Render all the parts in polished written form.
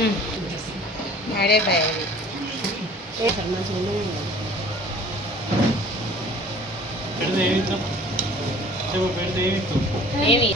అడే బాయ్ ఏమి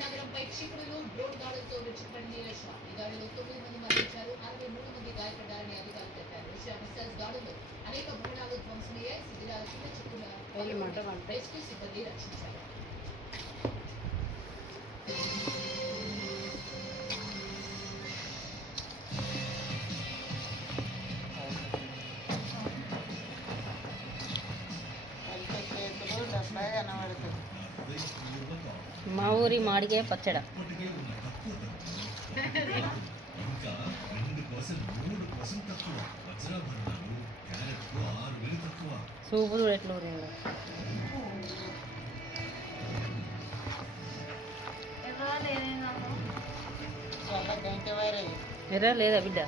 నగరంపై క్షిపణులు డ్రోన్ దాడులతో రెచ్చిపడింది రష్యా. ఈ దాడిలో 9 మంది మరణించారు, 63 మంది గాయపడ్డారని అధికారులు తెలిపారు. రష్యా మిసైల్స్ దాడుల్లో అనేక భవనాలు ధ్వంసమయ్యాయి, శిథిలాల కింద చిక్కున్న రెస్క్యూ సిబ్బంది రక్షించారు. మా ఊరి మాడికాయ పచ్చడ సూపు చూడు ఎట్లా ఊరిందో. ఎర్ర లేదా బిడ్డ?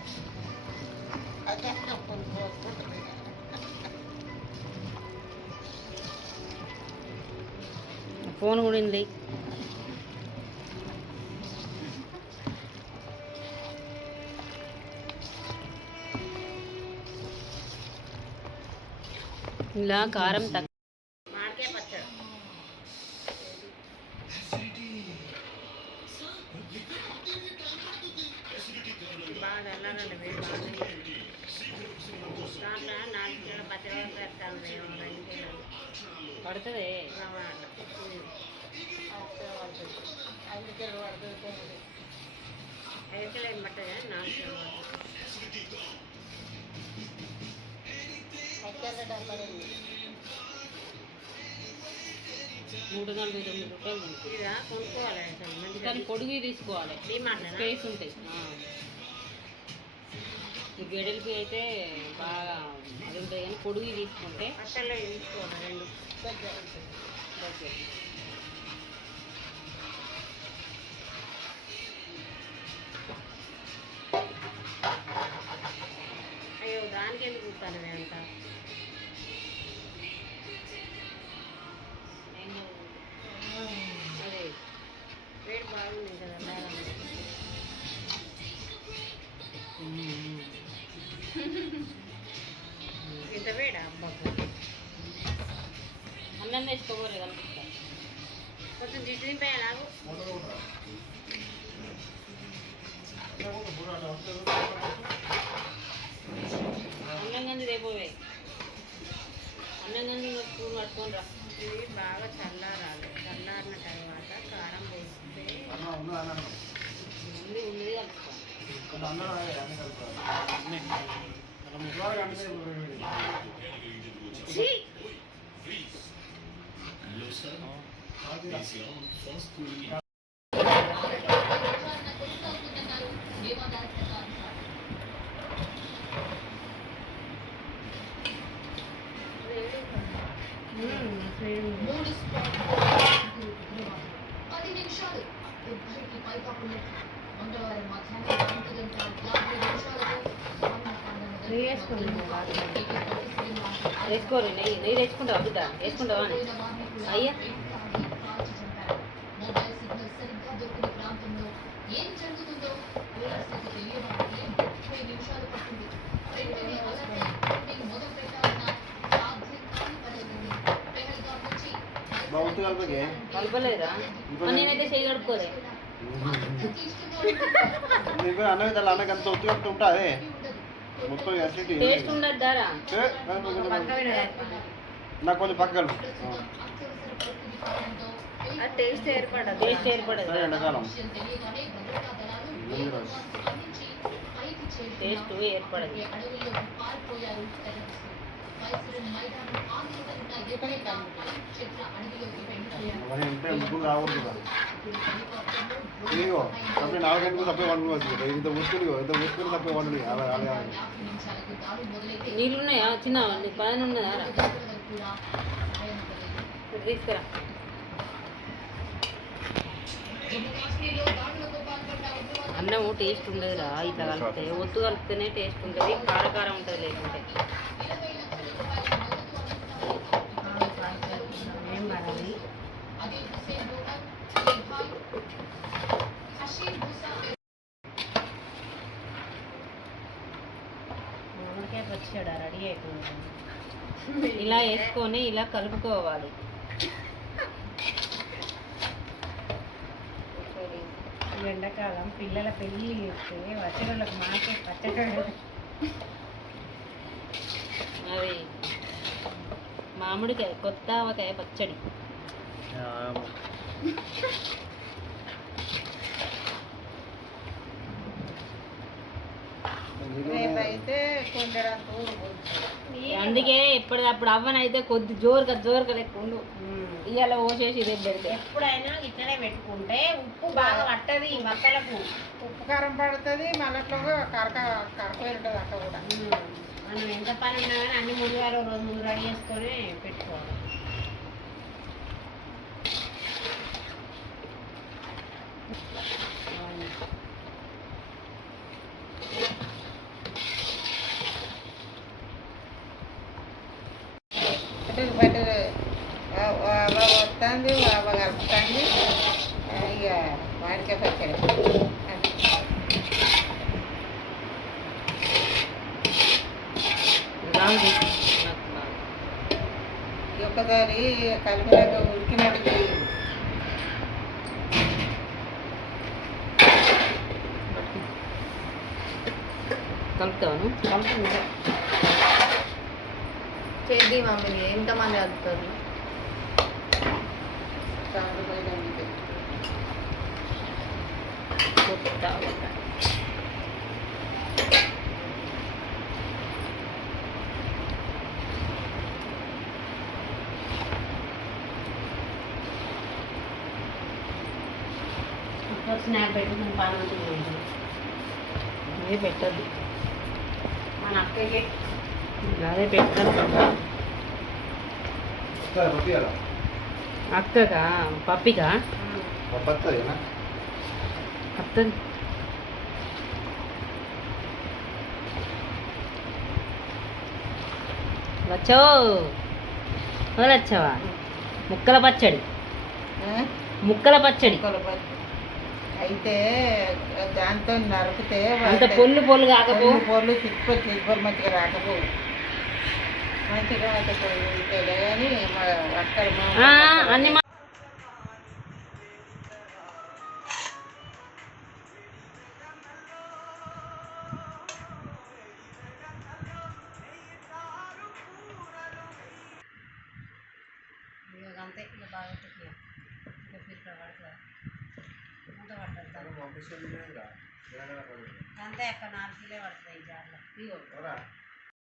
ఫోన్ కూడా ఉంది. ఇలా కారం తక్కువ మామిడికాయ పచ్చడి బాగా వెళ్ళాలండి. వేడి బాగా దాంట్లో 4 కిలోల పచ్చడి పెడతాను పడుతుంది. 5 కిలోలు పడుతుంది. 5 కిలో ఏం పట్టదా? 4 కిలోలు ₹349 ఇదా కొనుక్కోవాలి. కానీ పొడుగు తీసుకోవాలి, స్పేస్ ఉంటాయి. ఈ గెడలిపి అయితే బాగా అది ఉంటాయి, కానీ పొడుగు తీసుకుంటే అసలు తీసుకోవాలి. 2 అయ్యో దానికి ఎందుకు కుట్టాలి అంతా? అదే వేడి బాగుంది కదా. ఇంత వేడా అబ్బాకు? అన్నం తెచ్చుకోవాలి కనిపిస్తా. కొంచెం జిడ్డు దింపాయా నాకు? అన్నం గంజి రేపోవే. అన్నం గంజి స్పూన్ పట్టుకొని రా. ఇది బాగా చల్లారాలి. చల్లారిన తర్వాత కారం వేస్తే ఉన్నది కలుపుతా. మంగళవారం మధ్యాహ్నం 1 గంటల 50 నిమిషాలు వేసుకోరు నెయ్యి నెయ్యి తెచ్చుకుంటావా బిడ్డ వేసుకుంటావా అని అయ్యా మొబైల్ సిగ్నల్ సరిగ్గా దొరికిన ప్రాంతంలో ఏం జరుగుతుందో పోలీసులకు తెలియడానికి 30 నిమిషాలు పట్టింది. వెంటనే అలర్ట్ అయి ట్రెండింగ్ మొదలు పెట్టాలన్న సాధ్యం కాని పని అయింది. పెహల్గాం నుంచి కలపలేదా నేనైతే చేయి కడుక్కోలే టేస్ట్ ఉండదు దారా నాకు కొంచెం పక్కలు టేస్ట్ ఏర్పడదు ఎండాకాలం టేస్ట్ ఏర్పడదు ముగ్గురు రావద్దు ఇదిగో అప్పుడు 4 గంటలకు తప్పే వండుకోవచ్చు ఇంత మూసుకుని తప్పే వండు నీళ్ళు ఉన్నాయా చిన్న పైన ఉన్నదా తీసుకురా అన్నము టేస్ట్ ఉండదురా ఇట్లా కలిపితే ఒత్తు కలిపితేనే టేస్ట్ ఉంటుంది కారకారం ఉంటుంది లేకుంటే ఏం మారాలి మామిడికాయ పచ్చిడా రెడీ అయిపోయింది ఇలా వేసుకొని ఇలా కలుపుకోవాలి ఎండాకాలం పిల్లల పెళ్ళి చేస్తే వచ్చే వాళ్ళకి మాకే పచ్చడి అది మామిడికాయ కొత్త ఆవకాయ పచ్చడి అందుకే ఎప్పటికప్పుడు అవ్వనైతే కొద్ది జోరుగా లెక్క ఉండు ఇవాళ పోసేసి రేపు పెడితే ఎప్పుడైనా ఇట్లనే పెట్టుకుంటే ఉప్పు బాగా పట్టది మక్కలకు ఉప్పు కారం పడుతుంది మళ్ళట్లో కరపోయి ఉంటుంది అక్క కూడా మనం ఎంత పని ఉన్నా కానీ అన్ని ముందు వారు రోజు ముందు రెడీ చేసుకొని పెట్టుకోవాలి బయట వస్తుంది కలుపుతుంది ఇక వాడికే పచ్చడి ఒక్కసారి కలిపినాక ఉడికినట్టు చేయి కలుపుతాను చేద్ది మమ్మీ ఎంతమంది కలుపుతారు స్నాప్ పెట్టుకుని బాగా అదే పెట్టద్దు మన అక్కకి అదే పెట్టాను అక్కగా పప్పిగా అత్తది వచ్చావా ముక్కల పచ్చడి అయితే దాంతో నరికితే అంత పొల్లు కాకపో పొల్లు తిప్పి మంచిగా రాకపో మంచిగా కానీ అక్కడ అన్ని అంతే బాగా అంతే అక్కడ 4 కిలో పడుతుంది ఈ జార్లో